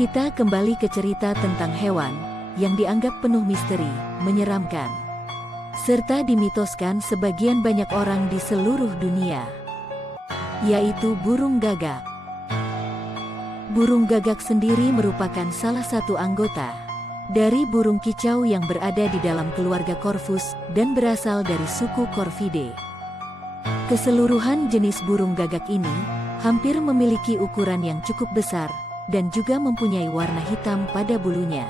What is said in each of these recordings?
Kita kembali ke cerita tentang hewan yang dianggap penuh misteri, menyeramkan, serta dimitoskan sebagian banyak orang di seluruh dunia, yaitu burung gagak. Burung gagak sendiri merupakan salah satu anggota dari burung kicau yang berada di dalam keluarga Corvus dan berasal dari suku Corvidae. Keseluruhan jenis burung gagak ini hampir memiliki ukuran yang cukup besar dan juga mempunyai warna hitam pada bulunya.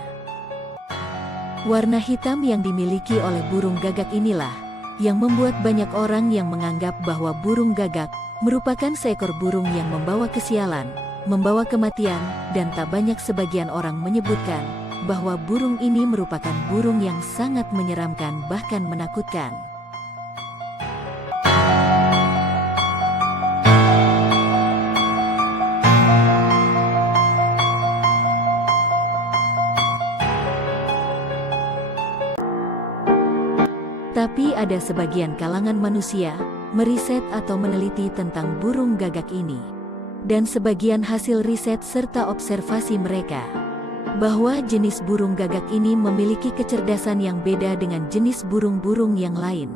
Warna hitam yang dimiliki oleh burung gagak inilah yang membuat banyak orang yang menganggap bahwa burung gagak merupakan seekor burung yang membawa kesialan, membawa kematian, dan tak banyak sebagian orang menyebutkan bahwa burung ini merupakan burung yang sangat menyeramkan bahkan menakutkan. Tapi ada sebagian kalangan manusia meriset atau meneliti tentang burung gagak ini. Dan sebagian hasil riset serta observasi mereka bahwa jenis burung gagak ini memiliki kecerdasan yang beda dengan jenis burung-burung yang lain.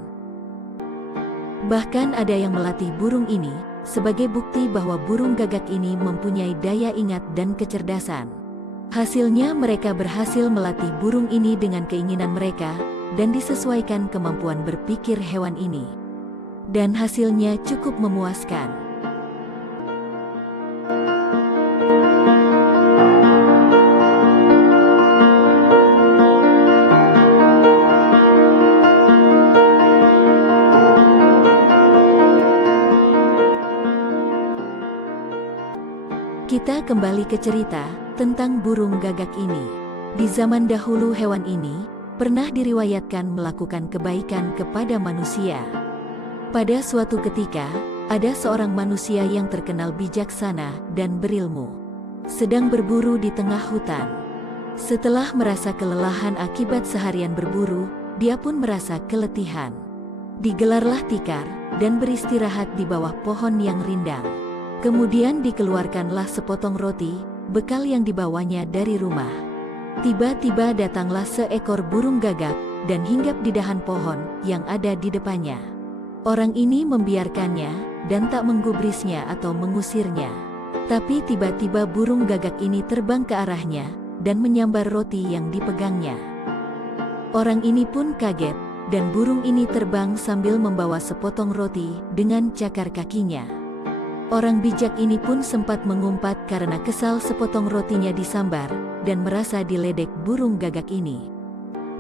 Bahkan ada yang melatih burung ini sebagai bukti bahwa burung gagak ini mempunyai daya ingat dan kecerdasan. Hasilnya mereka berhasil melatih burung ini dengan keinginan mereka dan disesuaikan kemampuan berpikir hewan ini. Dan hasilnya cukup memuaskan. Kita kembali ke cerita tentang burung gagak ini. Di zaman dahulu hewan ini pernah diriwayatkan melakukan kebaikan kepada manusia. Pada suatu ketika, ada seorang manusia yang terkenal bijaksana dan berilmu, sedang berburu di tengah hutan. Setelah merasa kelelahan akibat seharian berburu, dia pun merasa keletihan. Digelarlah tikar dan beristirahat di bawah pohon yang rindang. Kemudian dikeluarkanlah sepotong roti, bekal yang dibawanya dari rumah. Tiba-tiba datanglah seekor burung gagak dan hinggap di dahan pohon yang ada di depannya. Orang ini membiarkannya dan tak menggubrisnya atau mengusirnya. Tapi tiba-tiba burung gagak ini terbang ke arahnya dan menyambar roti yang dipegangnya. Orang ini pun kaget dan burung ini terbang sambil membawa sepotong roti dengan cakar kakinya. Orang bijak ini pun sempat mengumpat karena kesal sepotong rotinya disambar dan merasa diledek burung gagak ini.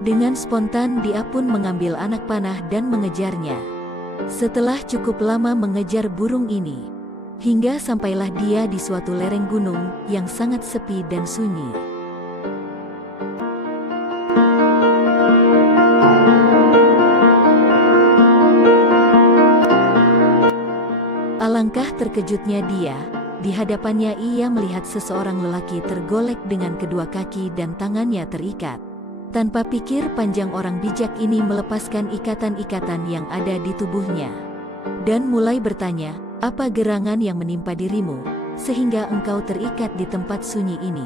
Dengan spontan dia pun mengambil anak panah dan mengejarnya. Setelah cukup lama mengejar burung ini, hingga sampailah dia di suatu lereng gunung yang sangat sepi dan sunyi. Alangkah terkejutnya dia, di hadapannya ia melihat seseorang lelaki tergolek dengan kedua kaki dan tangannya terikat. Tanpa pikir panjang orang bijak ini melepaskan ikatan-ikatan yang ada di tubuhnya. Dan mulai bertanya, apa gerangan yang menimpa dirimu, sehingga engkau terikat di tempat sunyi ini?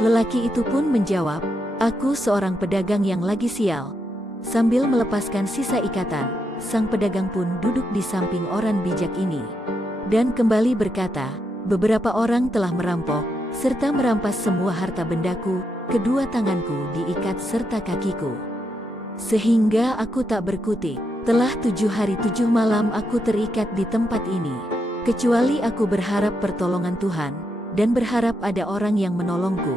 Lelaki itu pun menjawab, aku seorang pedagang yang lagi sial. Sambil melepaskan sisa ikatan, sang pedagang pun duduk di samping orang bijak ini. Dan kembali berkata, beberapa orang telah merampok, serta merampas semua harta bendaku, kedua tanganku diikat serta kakiku. Sehingga aku tak berkutik, telah 7 hari 7 malam aku terikat di tempat ini. Kecuali aku berharap pertolongan Tuhan, dan berharap ada orang yang menolongku.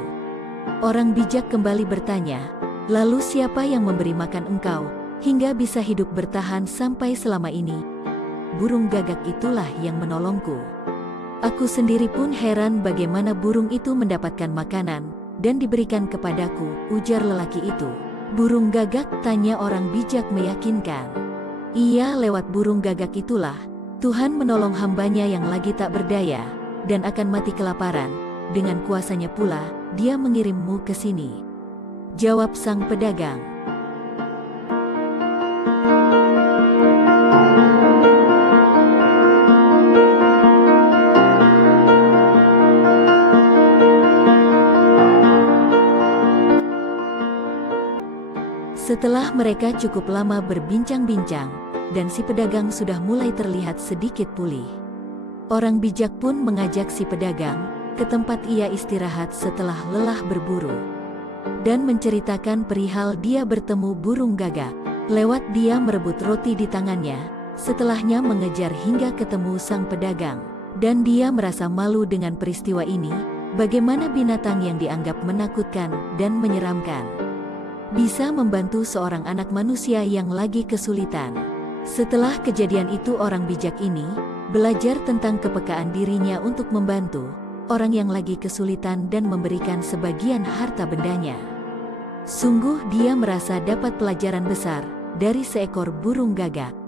Orang bijak kembali bertanya, lalu siapa yang memberi makan engkau, hingga bisa hidup bertahan sampai selama ini? Burung gagak itulah yang menolongku. Aku sendiri pun heran bagaimana burung itu mendapatkan makanan dan diberikan kepadaku, ujar lelaki itu. Burung gagak, tanya orang bijak meyakinkan. Iya, lewat burung gagak itulah Tuhan menolong hambanya yang lagi tak berdaya dan akan mati kelaparan. Dengan kuasanya pula dia mengirimmu ke sini, jawab sang pedagang. Setelah mereka cukup lama berbincang-bincang, dan si pedagang sudah mulai terlihat sedikit pulih, orang bijak pun mengajak si pedagang ke tempat ia istirahat setelah lelah berburu, dan menceritakan perihal dia bertemu burung gagak. Lewat dia merebut roti di tangannya, setelahnya mengejar hingga ketemu sang pedagang. Dan dia merasa malu dengan peristiwa ini, bagaimana binatang yang dianggap menakutkan dan menyeramkan bisa membantu seorang anak manusia yang lagi kesulitan. Setelah kejadian itu orang bijak ini belajar tentang kepekaan dirinya untuk membantu orang yang lagi kesulitan dan memberikan sebagian harta bendanya. Sungguh dia merasa dapat pelajaran besar dari seekor burung gagak.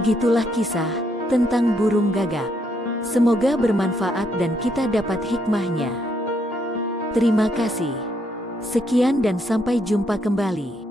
Begitulah kisah tentang burung gagak. Semoga bermanfaat dan kita dapat hikmahnya. Terima kasih. Sekian dan sampai jumpa kembali.